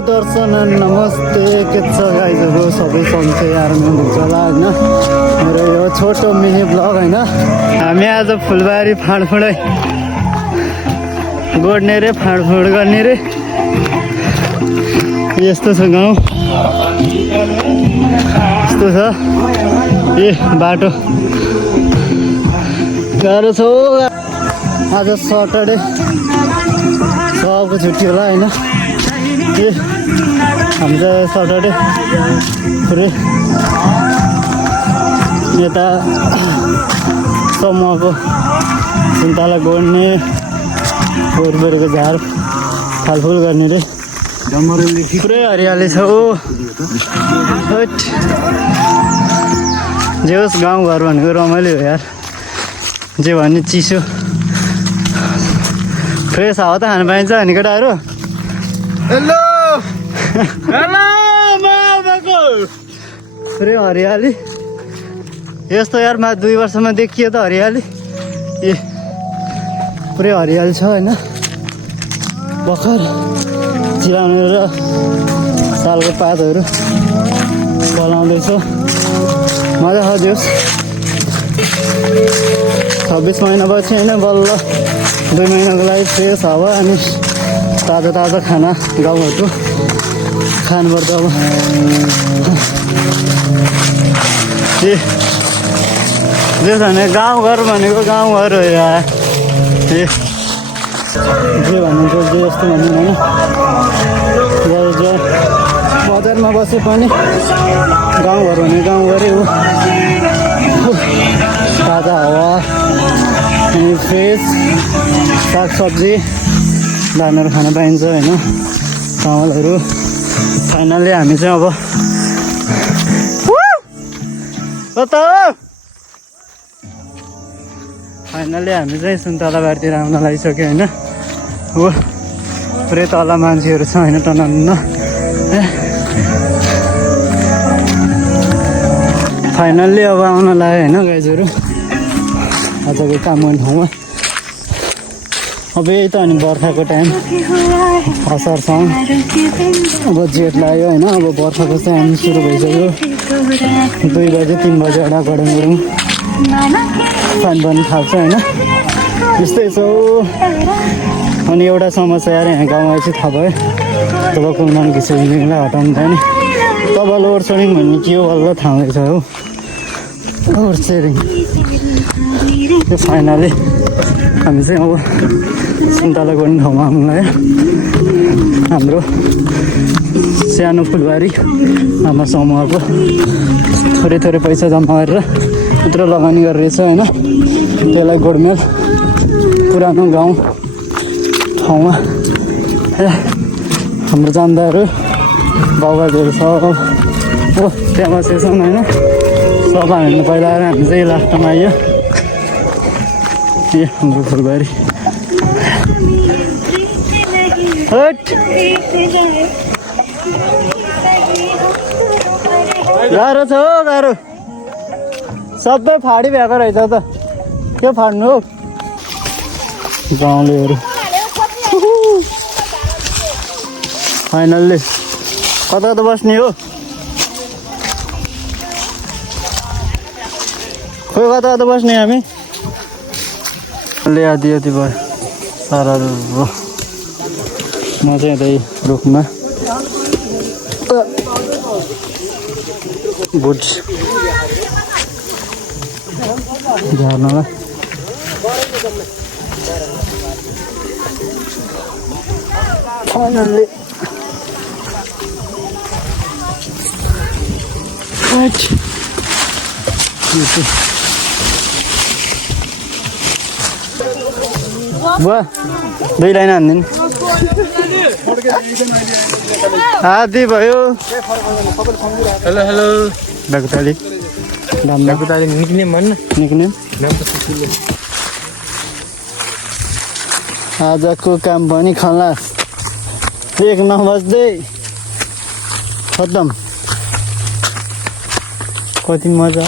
दर्शन नमस्ते के छ गाइजहरु सबै सन्चै आराम हुनुहुन्छ होला हैन मेरो यो छोटो मिनी ब्लग हैन हामी आज फुलबारी फाँडफुँडै गोड्ने रे फाँडफुँड गर्ने रे यस्तो छ गाउँ यस्तो छ ए बाटो गाह्रो छ आज सटरडे सबको छुट्टी होला हैन ए हाम्रो सटरडे पुरै यता समूहको सुन्तला गोड्ने बोरबेरको झार फालफुल गर्ने रे पुरै हरियाली छ ओ जे होस् गाउँघर भनेको रमाइलो हो यार जे भन्ने चिसो फ्रेस हावा त खानु पाइन्छ नि केटाहरू हेलो हेलो मामाको पुरै हरियाली यस्तो यारमा 2 वर्षमा देखियो त हरियाली ए पुरै हरियाली छ हैन भर्खर चिलाउने र सालको पातहरू बलाउँदैछ मजा खजोस् 26 महिनापछि हैन बल्ल 2 महिनाको लागि फ्रेस हावा अनि ताजा ताजा खाना गाउँहरूको खानुपर्छ अब ए जे भने गाउँघर भनेको गाउँघर हो यार ए जे भन्नुहुन्छ जे यस्तो भन्नु होइन बजारमा बसे पनि गाउँघर भने गाउँघरै हो ताजा हावा अनि फ्रेस सागसब्जी धानहरू खान पाइन्छ होइन चामलहरू फाइनल्ली हामी चाहिँ अब फाइनल्ली हामी चाहिँ सुन्तला बारीतिर आउन लागिसक्यो होइन हो पुरै तल मान्छेहरू छ होइन टनन्न फाइनल्ली अब आउन लाग्यो होइन गाइजहरू आजको काम गर्ने ठाउँमा अब यही त अनि बर्खाको टाइम असार साउन अब जेठ लाग्यो होइन अब बर्खाको टाइम सुरु भइसक्यो 2 बजे 3 बजे एउटा गडङगडङ फाइन बन्नु थाल्छ होइन त्यस्तै छ अनि एउटा समस्या यार यहाँ गाउँमा चाहिँ थाहा भयो तब कुलमान घिसिङलाई हटाउँदैन नि तब लोड सेडिङ भन्ने के हो बल्ल थाहा हुँदैछ हो लोड सेडिङ त्यो फाइनली हामी चाहिँ अब सुन्तला गोड्ने ठाउँमा आउनु लाग्यो हाम्रो सानो फुलबारी आमा समूहको थोरै थोरै पैसा जम्मा गरेर यत्रो लगानी गरेर होइन त्यसलाई गोडमेल पुरानो गाउँ ठाउँमा हाम्रो जान्दाहरू बाबुबाजेहरू सब हो त्यहाँ बसेछौँ होइन सब हामी पहिला आएर हामी चाहिँ लास्टमा आयो ए हाम्रो फुलबारी गाह्रो छ हो गाह्रो सबै फाडी भएको रहेछ त के फाड्नु हो गाउँलेहरू फाइनल्ली कता कता बस्ने हो खोइ कता कता बस्ने हामी ले आदि आदि भयो सारा म चाहिँ यतै रुखमा बुट झार्नलाई फाइनल्ली वाह 2 लाइन हान्दिनु आदि भयो हेलो हेलो बागुताली बागुताली निक्नेम भन्न निक्नेम आजको काम पनि खलास 1:09 बज्दै खत्तम कति मजा